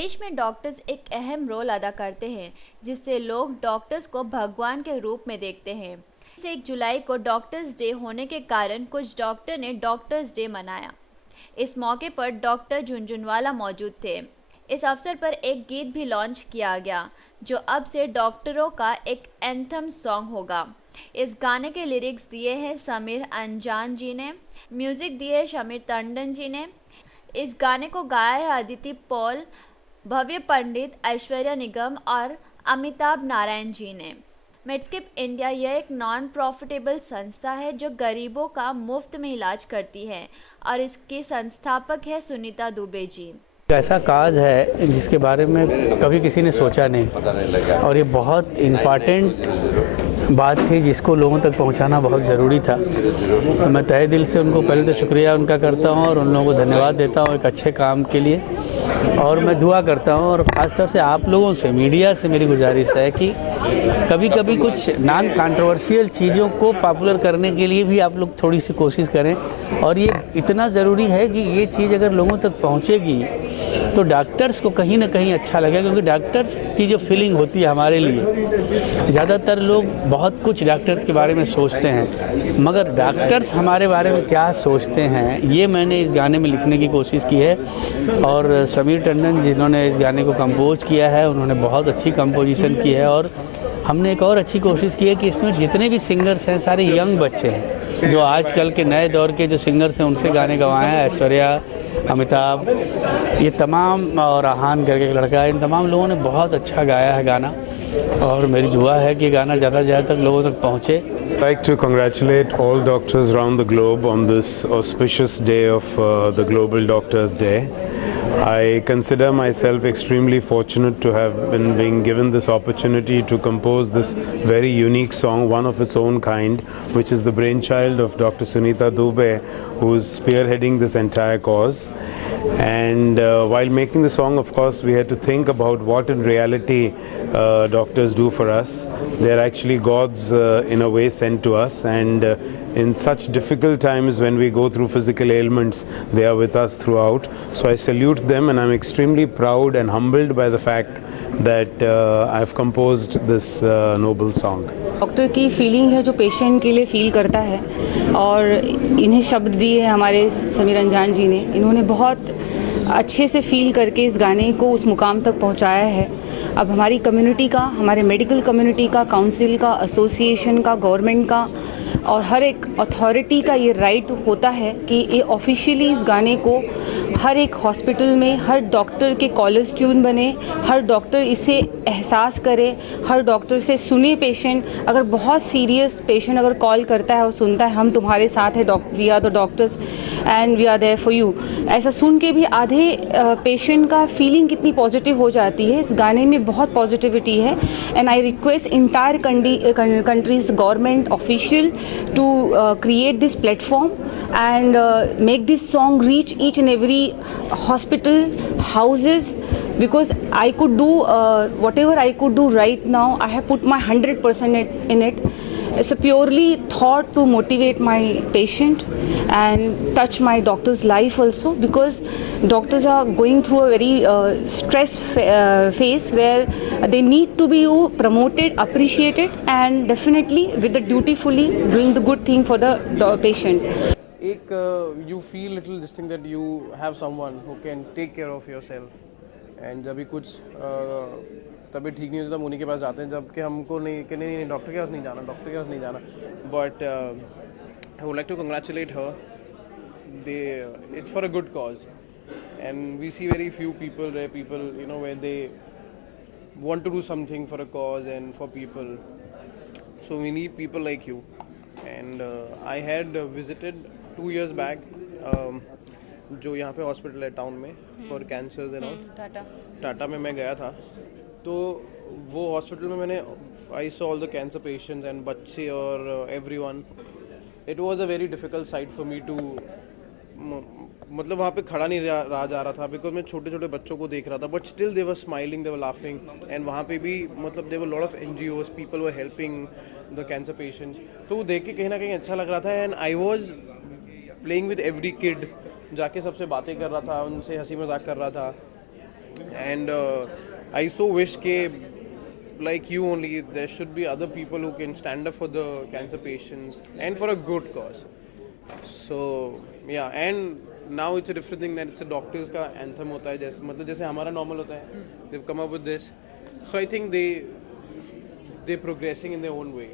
देश में डॉक्टर्स एक अहम रोल अदा करते हैं, जिससे लोग डॉक्टर्स को भगवान के रूप में देखते हैं। 1 जुलाई को डॉक्टर्स डे होने के कारण कुछ डॉक्टर ने डॉक्टर्स डे मनाया। इस मौके पर डॉक्टर झुनझुनवाला मौजूद थे। इस अवसर पर एक गीत भी लॉन्च किया गया, जो अब से डॉक्टरों का एक एंथम सॉन्ग होगा। इस गाने के लिरिक्स दिए हैं समीर अंजान जी ने, म्यूज़िक दिए हैं समीर टंडन जी ने। इस गाने को गाया है अदिति पॉल, भव्य पंडित, ऐश्वर्या निगम और अमिताभ नारायण जी ने। मेडस्केप इंडिया यह एक नॉन प्रॉफिटेबल संस्था है जो गरीबों का मुफ्त में इलाज करती है और इसकी संस्थापक है सुनीता दुबे जी। ऐसा काज है जिसके बारे में कभी किसी ने सोचा नहीं और ये बहुत इम्पॉर्टेंट बात थी जिसको लोगों तक पहुंचाना बहुत ज़रूरी था। तो मैं तहे दिल से उनको पहले तो शुक्रिया उनका करता हूं और उन लोगों को धन्यवाद देता हूं एक अच्छे काम के लिए। और मैं दुआ करता हूं और ख़ासतौर से आप लोगों से, मीडिया से मेरी गुजारिश है कि कभी कभी कुछ नॉन कंट्रोवर्शियल चीज़ों को पॉपुलर करने के लिए भी आप लोग थोड़ी सी कोशिश करें। और ये इतना ज़रूरी है कि ये चीज़ अगर लोगों तक पहुँचेगी तो डॉक्टर्स को कहीं ना कहीं अच्छा लगेगा, क्योंकि डॉक्टर्स की जो फीलिंग होती है हमारे लिए, ज़्यादातर लोग बहुत कुछ डॉक्टर्स के बारे में सोचते हैं, मगर डॉक्टर्स हमारे बारे में क्या सोचते हैं ये मैंने इस गाने में लिखने की कोशिश की है। और समीर टंडन जिन्होंने इस गाने को कंपोज किया है, उन्होंने बहुत अच्छी कंपोजिशन की है। और हमने एक और अच्छी कोशिश की है कि इसमें जितने भी सिंगर्स हैं सारे यंग बच्चे हैं, जो आजकल के नए दौर के जो सिंगर्स हैं उनसे गाने गवाए हैं। ऐश्वर्या, अमिताभ, ये तमाम, और आहान करके एक लड़का है, इन तमाम लोगों ने बहुत अच्छा गाया है गाना। और मेरी दुआ है कि गाना ज़्यादा से ज़्यादा तक लोगों तक पहुँचे। I'd like to congratulate all doctors around the globe on this auspicious day of the Global Doctors Day. I consider myself extremely fortunate to have been given this opportunity to compose this very unique song, one of its own kind, which is the brainchild of Dr. Sunita Dubey, who is spearheading this entire cause. And while making the song, of course, we had to think about what in reality doctors do for us. They are actually gods in a way sent to us, and in such difficult times when we go through physical ailments, they are with us throughout. So I salute them, and I'm extremely proud and humbled by the fact that I've composed this noble song. Doctor की feeling है जो patient के लिए feel करता है, और इन्हें शब्द दिए हमारे समीर अंजान जी ने। इन्होंने बहुत अच्छे से फील करके इस गाने को उस मुकाम तक पहुंचाया है। अब हमारी कम्युनिटी का, हमारे मेडिकल कम्युनिटी का, काउंसिल का, एसोसिएशन का, गवर्नमेंट का और हर एक अथॉरिटी का ये राइट होता है कि ये ऑफिशियली इस गाने को हर एक हॉस्पिटल में हर डॉक्टर के कॉलर्स ट्यून बने, हर डॉक्टर इसे एहसास करे, हर डॉक्टर से सुने पेशेंट। अगर बहुत सीरियस पेशेंट अगर कॉल करता है और सुनता है हम तुम्हारे साथ है, we are the doctors and we are there for you, ऐसा सुन के भी आधे पेशेंट का फीलिंग कितनी पॉजिटिव हो जाती है। इस गाने में बहुत पॉजिटिविटी है। And I request entire countries government official to create this platform and make this song reach each and every hospital, houses, because I could do whatever I could do right now. I have put my 100% in it. It's a purely thought to motivate my patient and touch my doctor's life also, because doctors are going through a very stress phase where they need to be promoted, appreciated, and definitely with the dutifully doing the good thing for the patient. You feel little this thing that you have someone who can take care of yourself, and जब भी कुछ तबीयत ठीक नहीं होती तब उन्हीं के पास जाते हैं, जबकि हमको नहीं डॉक्टर के पास नहीं जाना, डॉक्टर के पास नहीं जाना। But I would like to congratulate her, it's for a good cause, and we see very few people, rare people, where they want to do something for a cause and for people. So we need people like you. And I had visited 2 years back जो यहाँ पे hospital है town में for cancers and all, Tata में मैं गया था। तो वो हॉस्पिटल में मैंने I saw all the cancer patients and बच्चे और everyone. It was a very difficult sight for me too, मतलब वहाँ पे खड़ा नहीं रहा जा रहा था, बिकॉज मैं छोटे छोटे बच्चों को देख रहा था, but still they were smiling, they were laughing. And वहाँ पे भी मतलब they were lot of NGOs, people were helping the cancer patients. तो वो देख के कहीं ना कहीं अच्छा लग रहा था। And I was playing with every kid, जाके सबसे बातें कर रहा था, उनसे हंसी मजाक कर रहा था। and I so wish ke like you only there should be other people who can stand up for the cancer patients and for a good cause. So yeah, and now it's a different thing that it's a doctors का anthem होता है, जैसे मतलब जैसे हमारा normal होता है, they've come up with this, so I think they're progressing in their own way.